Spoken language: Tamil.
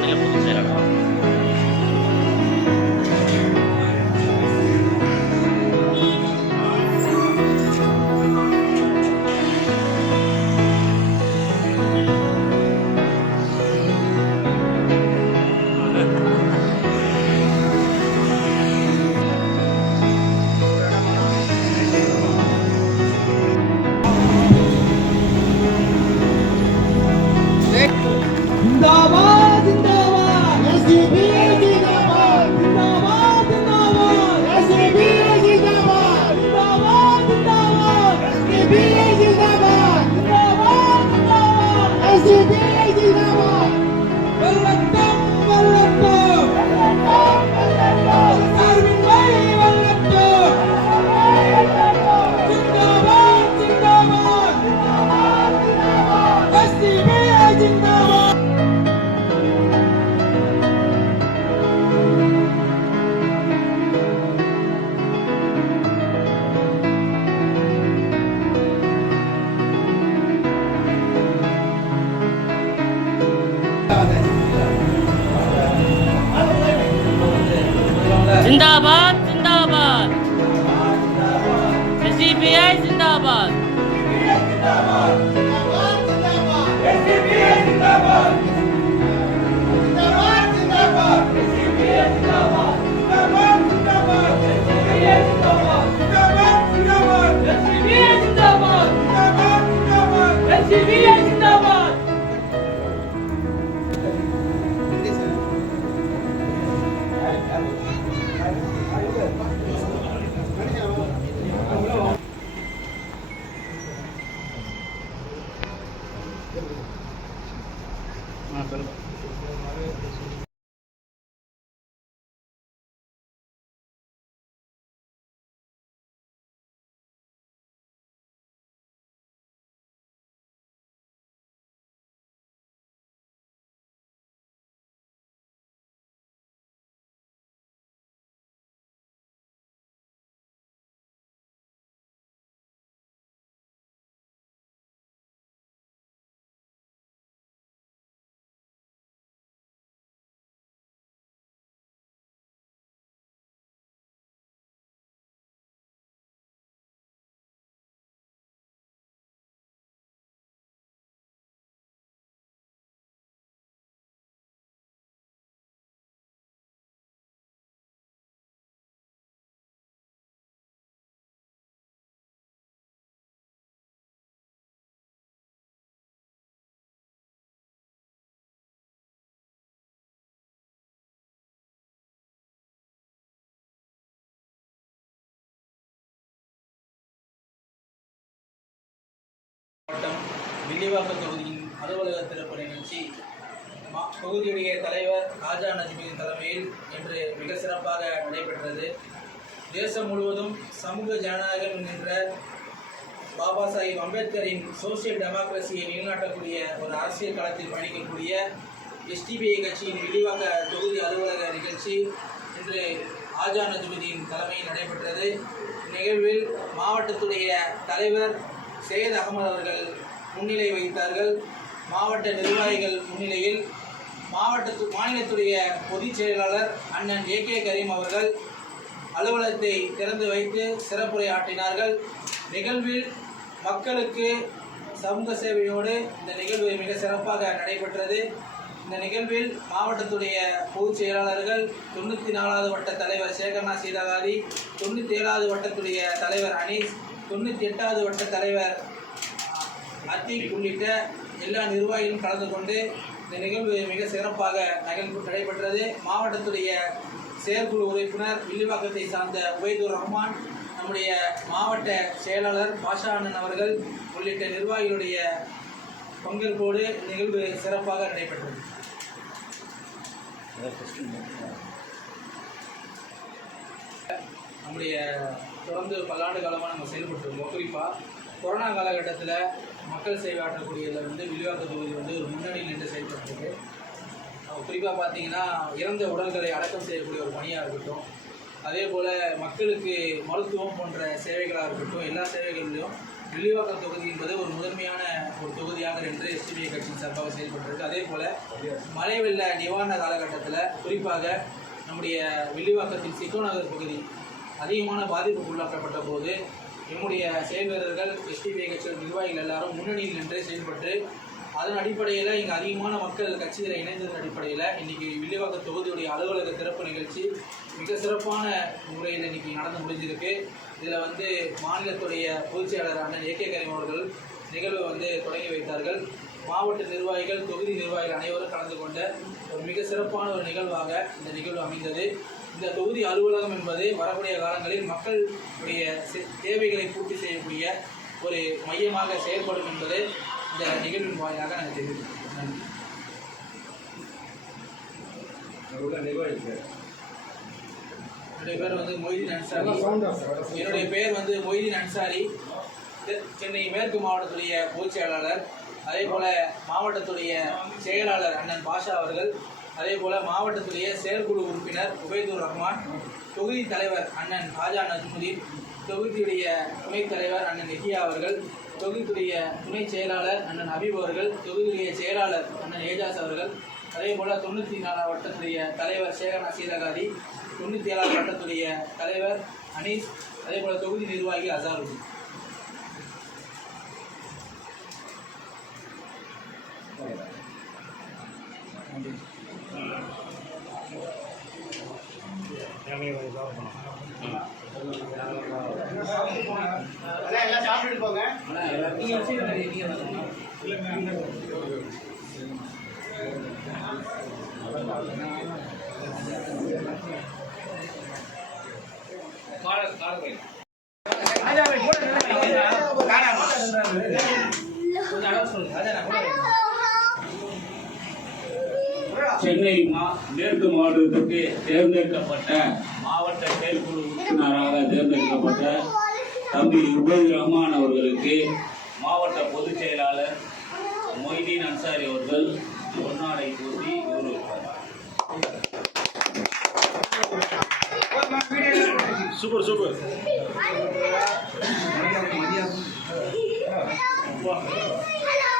மாநில பொதுச் செயலாளர் give you Laban. மாவட்டம் வில்லிவாக்கம் தொகுதியின் அலுவலக திறப்பு நிகழ்ச்சி. மா- தொகுதியுடைய தலைவர் ராஜா நஜ்மியின் தலைமையில் இன்று மிக சிறப்பாக நடைபெற்றது. தேசம் முழுவதும் சமூக ஜனநாயகம் என்கின்ற பாபா சாஹிப் அம்பேத்கரின் சோசியல் டெமோக்ரஸியை நிலைநாட்டக்கூடிய ஒரு அரசியல் களத்தில் பயணிக்கக்கூடிய எஸ்டிபிஐ கட்சியின் வில்லிவாக்க தொகுதி அலுவலக நிகழ்ச்சி இன்று ஆஜா நஜ்முதீன் தலைமையில் நடைபெற்றது. நிகழ்வில் மாவட்டத்துடைய தலைவர் சையத் அகமது அவர்கள் முன்னிலை வகித்தார்கள். மாவட்ட நிர்வாகிகள் முன்னிலையில் மாவட்டத்து மாநிலத்துடைய பொதுச் செயலாளர் அண்ணன் ஏ கே கரீம் அவர்கள் அலுவலகத்தை திறந்து வைத்து சிறப்புரை ஆற்றினார்கள் நிகழ்வில் மக்களுக்கு சமூக சேவையோடு இந்த நிகழ்வு மிக சிறப்பாக நடைபெற்றது. இந்த நிகழ்வில் மாவட்டத்துடைய பொதுச் செயலாளர்கள் தொண்ணூற்றி நாலாவது வட்ட தலைவர் சேகர்ணா சீதாகாரி தொண்ணூற்றி ஏழாவது வட்டத்துடைய தலைவர் அனீஸ் தொண்ணூற்றி எட்டாவது வட்ட தலைவர் அத்திக் உள்ளிட்ட எல்லா நிர்வாகிகளும் கலந்து கொண்டு இந்த நிகழ்வு மிக சிறப்பாக நகழ்வு நடைபெற்றது. மாவட்டத்துடைய செயற்குழு உறுப்பினர் வில்லிவாக்கத்தை சார்ந்த உபைதுர் ரஹ்மான் நம்முடைய மாவட்ட செயலாளர் பாஷா அண்ணன் அவர்கள் உள்ளிட்ட நிர்வாகிகளுடைய பங்கேற்போடு நிகழ்வு சிறப்பாக நடைபெற்றது. நம்முடைய தொடர்ந்து பல்லாண்டு காலமாக நம்ம செயல்பட்டுருக்கோம். குறிப்பாக கொரோனா காலகட்டத்தில் மக்கள் சேவையாற்றக்கூடியதில் வந்து விரிவாக்க தொகுதி வந்து ஒரு முன்னணியில் நின்று செயல்பட்டுருக்கு. குறிப்பாக பார்த்தீங்கன்னா இறந்த உடல்களை அடக்கம் செய்யக்கூடிய ஒரு பணியாக இருக்கட்டும் அதே போல் மக்களுக்கு மருத்துவம் போன்ற சேவைகளாக இருக்கட்டும் எல்லா சேவைகளிலும் வில்லிவாக்கம் தொகுதி என்பது ஒரு முதன்மையான ஒரு தொகுதியாக என்று எஸ்டிபிஐ கட்சியின் சார்பாக செயல்பட்டிருக்கு. அதே போல் மழை வெள்ள நிவாரண காலகட்டத்தில் குறிப்பாக நம்முடைய வில்லிவாக்கத்தின் சிக்கோ நகர் பகுதி அதிகமான பாதிப்புக்கு உள்ளாக்கப்பட்ட போது நம்முடைய செயல் வீரர்கள் எஸ்டிபிஐ கட்சியின் நிர்வாகிகள் எல்லாரும் முன்னணியில் நின்று செயல்பட்டு அதன் அடிப்படையில் இங்கே அதிகமான மக்கள் கட்சியில் இணைந்ததன் அடிப்படையில் இன்றைக்கி வில்லிவாக்கம் தொகுதியுடைய அலுவலக திறப்பு நிகழ்ச்சி மிக சிறப்பான முறையில் இன்றைக்கி நடந்து முடிஞ்சிருக்கு. இதில் வந்து மாநிலத்துடைய பொதுச் செயலாளர் அண்ணன் ஏ கே கரீம் அவர்கள் நிகழ்வை வந்து தொடங்கி வைத்தார்கள். மாவட்ட நிர்வாகிகள் தொகுதி நிர்வாகிகள் அனைவரும் கலந்து கொண்ட ஒரு மிக சிறப்பான ஒரு நிகழ்வாக இந்த நிகழ்வு அமைந்தது. இந்த தொகுதி அலுவலகம் என்பது வரக்கூடிய காலங்களில் மக்களுடைய தேவைகளை பூர்த்தி செய்யக்கூடிய ஒரு மையமாக செயல்படும் என்பது இந்த நிகழ்வின் வாயிலாக நாங்கள் தெரிவிக்கிறோம் நன்றி. என்னுடைய பேர் வந்து மொய்தீன் அன்சாரி. என்னுடைய பேர் வந்து மொய்தீன் அன்சாரி. சென்னை மேற்கு மாவட்டத்துடைய பொதுச் செயலாளர் அதே போல மாவட்டத்துடைய செயலாளர் அண்ணன் பாஷா அவர்கள் அதே போல மாவட்டத்துடைய செயற்குழு உறுப்பினர் உபைதுர் ரஹ்மான் தொகுதி தலைவர் அண்ணன் ராஜா நஜ்முதீன் தொகுதியுடைய துணைத் தலைவர் அண்ணன் நிகியா அவர்கள் தொகுதியுடைய துணை செயலாளர் அண்ணன் ஹபீப் அவர்கள் தொகுதியுடைய செயலாளர் அண்ணன் ஏஜாஸ் அவர்கள் அதே போல தொண்ணூற்றி நாலாம் வட்டத்துடைய தலைவர் சேகர் நசீரகாதி தொண்ணூற்றி ஏழாம் வட்டத்துடைய தலைவர் அனீஸ் அதே போல தொகுதி நிர்வாகி அசாருதீன். நீங்க நசீரகாதி நீங்க தான் கொஞ்சம் சொல்லுங்க அதான். நான் கூட சென்னை மா மேற்கு மாவட்டத்திற்கு தேர்ந்தெடுக்கப்பட்ட மாவட்ட செயற்குழு உறுப்பினராக தேர்ந்தெடுக்கப்பட்ட தம்பி உபய் ரஹ்மான் அவர்களுக்கு மாவட்ட பொதுச் செயலாளர் மொய்தீன் அன்சாரி அவர்கள் பொன்னாடை கௌரவிப்பார் சூப்பர் சூப்பர் Hello.